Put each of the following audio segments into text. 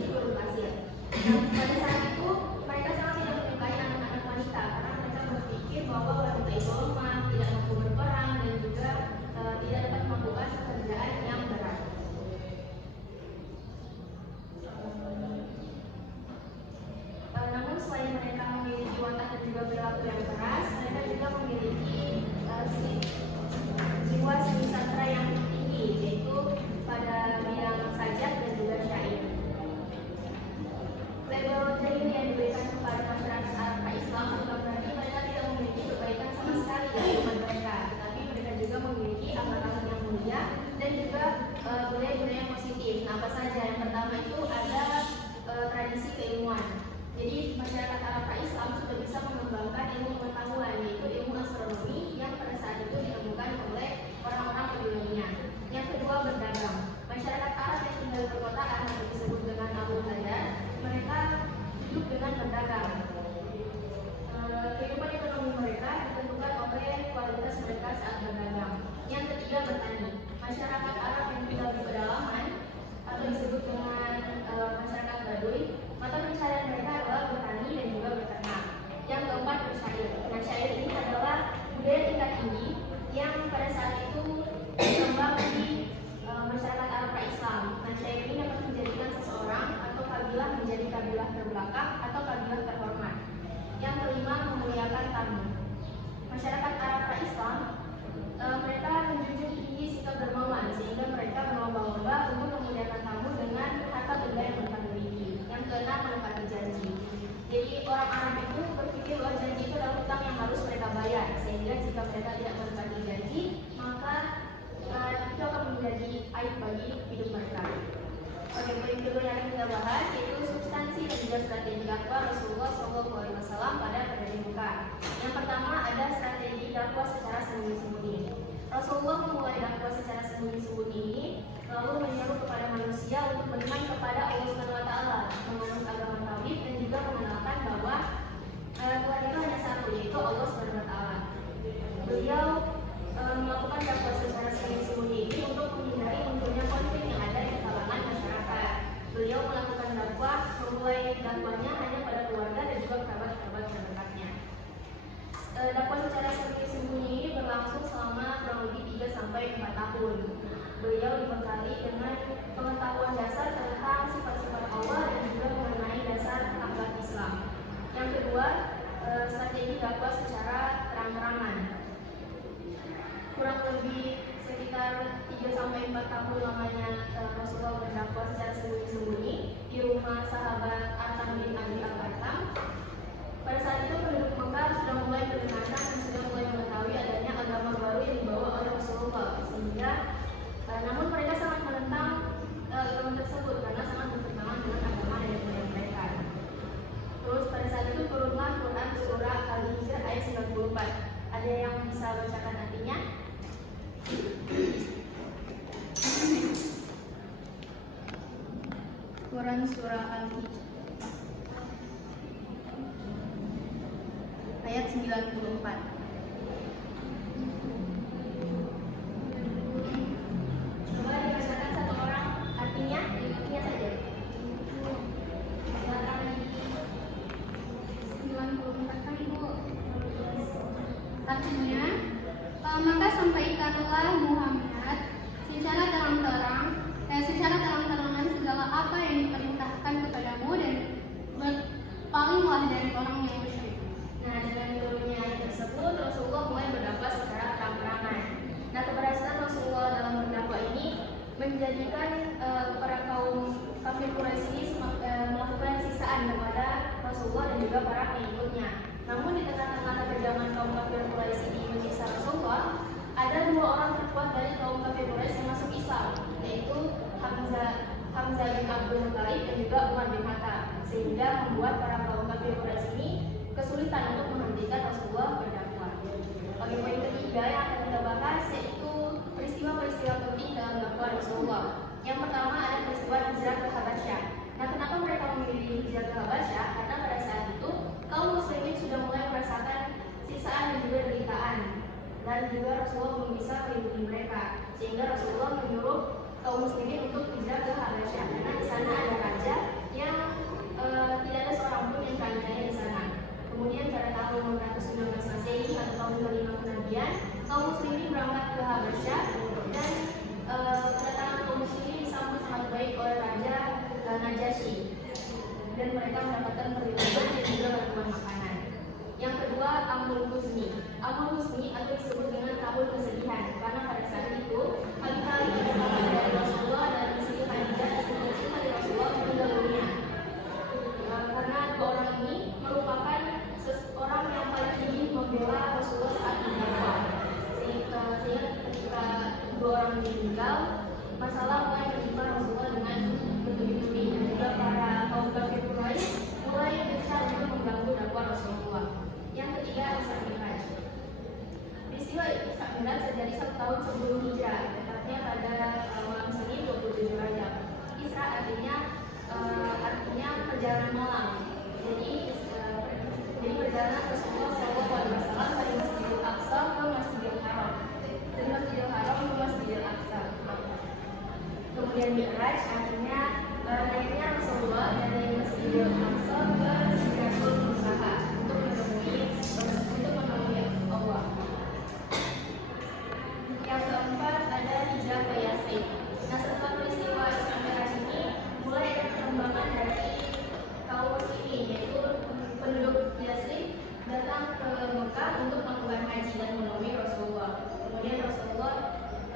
menjadi gurun pasir. Nah, pada saat itu mereka sangat tidak menyukai anak-anak wanita karena mereka berpikir bahwa wanita itu lemah, tidak mampu berperang, dan juga tidak dapat melakukan pekerjaan yang berat. Namun selain mereka memiliki watak dan juga perilaku yang keras, mereka juga memiliki jiwa seni sastra yang tinggi, yaitu pada bidang sajak dan juga syair. Label jahili yang diberikan kepada masyarakat Arab Islam bukan berarti mereka tidak memiliki kebaikan sama sekali dari umat mereka, tetapi mereka juga memiliki akhlak yang mulia dan juga budaya-budaya positif. Nah, apa saja? Yang pertama itu ada tradisi keilmuan. Jadi masyarakat Arab Islam sudah bisa mengembangkan ilmu pengetahuan, yaitu ilmu astronomi yang pada saat itu ditemukan oleh orang-orang Babilonia. Yang kedua, berdagang. Masyarakat Arab yang tinggal di perkotaan atau disebut dengan Abu Hadar, mereka hidup dengan berdagang. Kehidupan ekonomi mereka ditentukan oleh kualitas mereka saat berdagang. Yang ketiga, bertani. Masyarakat Arab yang tinggal di pedalaman atau disebut dengan masyarakat Baduy, mata pencaharian mereka adalah bertani dan juga beternak. Yang keempat, bersyair. Nah, syair ini adalah budaya tingkat tinggi yang pada saat itu berkembang di masyarakat Arab Islam. Nah, syair ini dapat menjadikan seseorang atau kabilah menjadi kabilah terbelakang atau kabilah terhormat. Yang kelima, memuliakan tamu. Masyarakat Arab Islam mereka menjunjung tinggi sikap dermawan sehingga mereka berlomba-lomba untuk memuliakan tamu dengan harta benda yang mereka miliki. Yang keenam, menepati janji. Jadi orang Arab itu berpikir bahwa janji itu adalah hutang yang harus mereka bayar, sehingga jika mereka tidak menepati janji, maka itu akan menjadi aib bagi hidup mereka. Oke, poin kedua yang kita bahas yaitu substansi dan juga strategi dakwah Rasulullah SAW pada periode Mekah. Yang pertama ada strategi dakwah secara sembunyi-sembunyi. Rasulullah memulai dakwah secara sembunyi-sembunyi ini lalu menyeru kepada manusia untuk beriman kepada Allah SWT, menganut agama tauhid dan juga mengenalkan bahwa Tuhan itu hanya satu, yaitu Allah SWT. Beliau melakukan dakwah secara sembunyi-sembunyi ini untuk menghindari munculnya konflik yang ada di kalangan masyarakat. Beliau melakukan dakwah, memulai dakwahnya hanya pada keluarga dan juga kerabat-kerabat terdekatnya. Dakwah secara sembunyi-sembunyi ini berlangsung selama kurang lebih 3-4 tahun. Beliau dibekali dengan pengetahuan dasar tentang sifat-sifat Allah dan juga mengenai dasar akhlak Islam. Yang kedua, strategi dakwah secara terang-terangan. Kurang lebih sekitar 3-4 tahun lamanya Rasulullah berdakwah secara sembunyi-sembunyi di rumah sahabat Arqam bin Abi Al-Arqam. Pada saat itu penduduk Mekah sudah mulai beriman dan sudah mulai mengetahui adanya agama baru yang dibawa oleh Rasulullah, sehingga namun mereka sangat menentang agama tersebut karena sangat bertentangan dengan agama dan budaya mereka. Terus pada saat itu turunlah Quran surah Al-Hijr ayat 94. Ada yang bisa bacakan artinya? Quran surah Al-Hijr ayat 94. Artinya, maka sampaikanlah Muhammad secara terang-terangan segala apa yang diperintahkan kepadamu dan berpalinglah dari orang yang musyrik. Nah, dengan turunnya ayat tersebut, Rasulullah mulai berdakwah secara terang-terangan. Nah, keberhasilan Rasulullah dalam berdakwah ini menjadikan para kaum kafir Quraisy ini melakukan sisaan kepada Rasulullah dan juga para pengikutnya. Namun di tengah-tengah keberjaman kaum kafir Quraisy ini menyiksa Rasulullah, ada 2 orang terkuat dari kaum kafir Quraisy yang masuk Islam, yaitu Hamzah bin Abdul Muttalib dan juga Umar bin Khattab, sehingga membuat para kaum kafir Quraisy ini kesulitan untuk menghentikan Rasulullah berdakwah. Oke, poin ketiga yang akan kita bahas yaitu peristiwa-peristiwa penting dalam dakwah Rasulullah. Yang pertama ada peristiwa hijrah ke Habasyah. Nah, kenapa mereka memilih hijrah ke Habasyah? Karena pada saat itu kaum muslimin sudah mulai merasakan siksaan dan juga penderitaan, dan juga Rasulullah belum bisa melindungi mereka, sehingga Rasulullah menyuruh kaum muslimin untuk hijrah ke Habasyah karena di sana ada raja mendapatkan perlindungan dan juga bantuan makanan. Yang kedua, Amul Huzni. Amul Huzni atau disebut dengan tahun kesedihan, karena pada saat itu kali-kali kedatangan dari Rasulullah dan Siti Khadijah istri dari Rasulullah meninggal dunia. Karena dua orang ini merupakan seseorang yang paling tinggi membela Rasulullah saat meninggal. Sehingga ketika dua orang meninggal, masalah mulai menimpa Rasulullah dengan bertubi-tubi, dan juga para kaum kafir Quraisy mulai berusaha untuk mengganggu dakwah Rasulullah. Yang ketiga, Isra Mi'raj. Peristiwa Isra Mi'raj terjadi 1 tahun sebelum Hijrah, tepatnya pada malam Senin 27 Rajab. Isra artinya perjalanan malam. Jadi perjalanan Rasulullah SAW dari Masjidil Aqsa ke Masjidil Haram, dari Masjidil Haram ke Masjidil Aqsa. Kemudian Mi'raj artinya naiknya Rasulullah dari Masjidil Aqsa ke Sidratul Muntaha untuk menemui Allah. Yang keempat ada hijrah ke Yatsrib. Nah, setelah peristiwa Isra Mi'raj ini mulai ada perkembangan dari kaum muslimin, yaitu penduduk Yatsrib datang ke Mekah untuk melakukan haji dan menemui Rasulullah.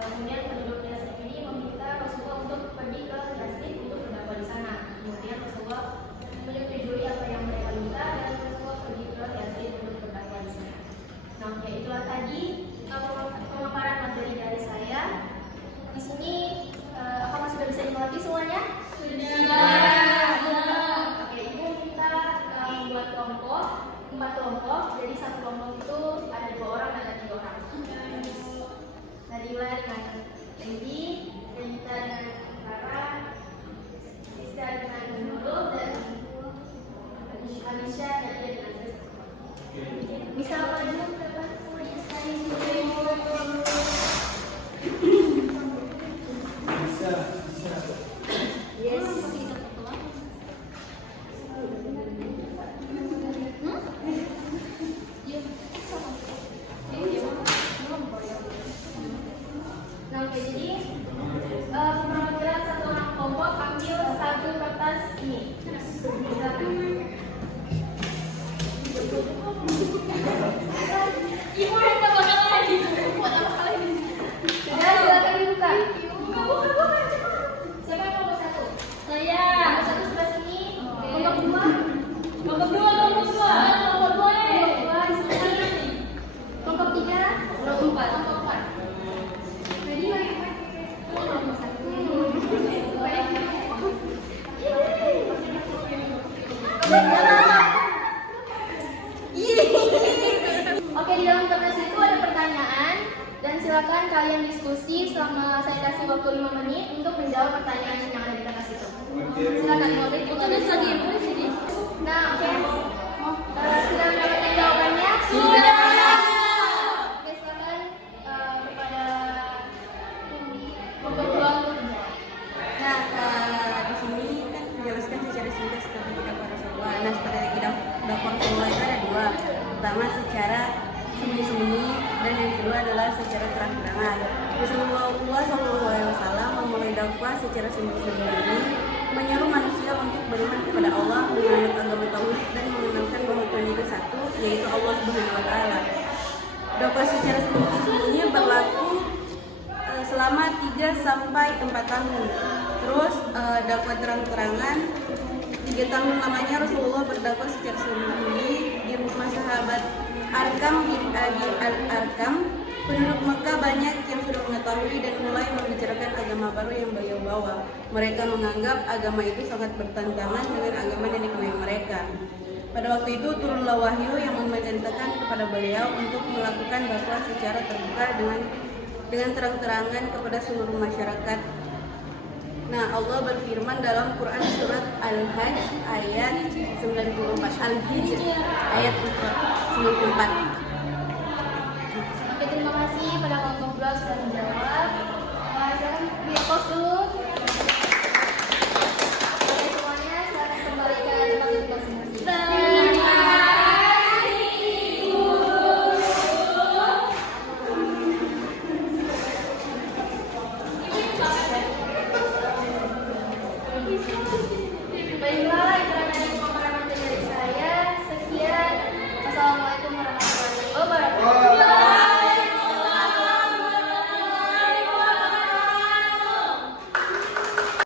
Kemudian penduduk Yatsrib ini meminta Rasulullah untuk pergi ke Yatsrib untuk berdakwah di sana. Kemudian Rasulullah menyetujui apa yang mereka minta dan Rasulullah pergi ke Yatsrib untuk berdakwah di sana. Nah, ya itulah tadi pemaparan materi dari saya. Di sini apakah sudah bisa dimengerti semuanya? Sudah. Oke, Ibu minta membuat kelompok 4 kelompok. Jadi satu kelompok itu ada 2 orang dan ada 3 orang. Nadila dengan Dendi, Renita dengan Rara, Lisa dengan Nurul, dan Alisha dan Ia dengan Zazza. Bisa maju ke depan semua di sekali. Yes. Nah, oke, jadi perwakilan satu orang kelompok ambil 1 kertas ini. Silakan. Ibu yang bakal lagi. Sudah, silakan dibuka. Buka. Siapa yang kelompok 1? Saya. Kelompok 1 sebelah sini. Kelompok 2. Kelompok 2 di sini. Kelompok 3. Kelompok 4. Jadi kelompok 1. Oke, di dalam kertas itu ada pertanyaan dan silakan kalian diskusi selama saya kasih waktu 5 menit untuk menjawab pertanyaan yang ada di kertas itu. Silakan mulai. Nah, oke. Sudah mendapatkan jawabannya? Sudah. Oke, silakan kepada kelompok 2 untuk menjawab. Nah, di sini kan menjelaskan secara singkat tentang dakwah Rasulullah. Nah, strategi dakwah Rasulullah itu ada 2. Pertama secara sembunyi-sembunyi dan yang kedua adalah secara terang-terangan. Rasulullah SAW memulai dakwah secara sembunyi-sembunyi, menyeru manusia untuk beriman kepada Allah, menganut agama tauhid dan mengenalkan bahwa Tuhan itu satu, yaitu Allah Subhanahu wa taala. Dakwah secara sembunyi-sembunyi berlaku selama 3 sampai 4 tahun. Terus dakwah terang-terangan 3 tahun lamanya Rasulullah berdakwah secara sembunyi di rumah sahabat Arkam bin Abi al-Arkam. Penduduk Mekah banyak yang sudah mengetahui dan mulai membicarakan agama baru yang beliau bawa. Mereka menganggap agama itu sangat bertentangan dengan agama nenek moyang mereka. Pada waktu itu turunlah wahyu yang memerintahkan kepada beliau untuk melakukan dakwah secara terbuka dengan terang-terangan kepada seluruh masyarakat. Nah, Allah berfirman dalam Quran surat Al-Hajj ayat 94. Al-Hijr ayat 94. Oke, terima kasih pada kelompok 2 sudah menjawab. Silakan di pause dulu.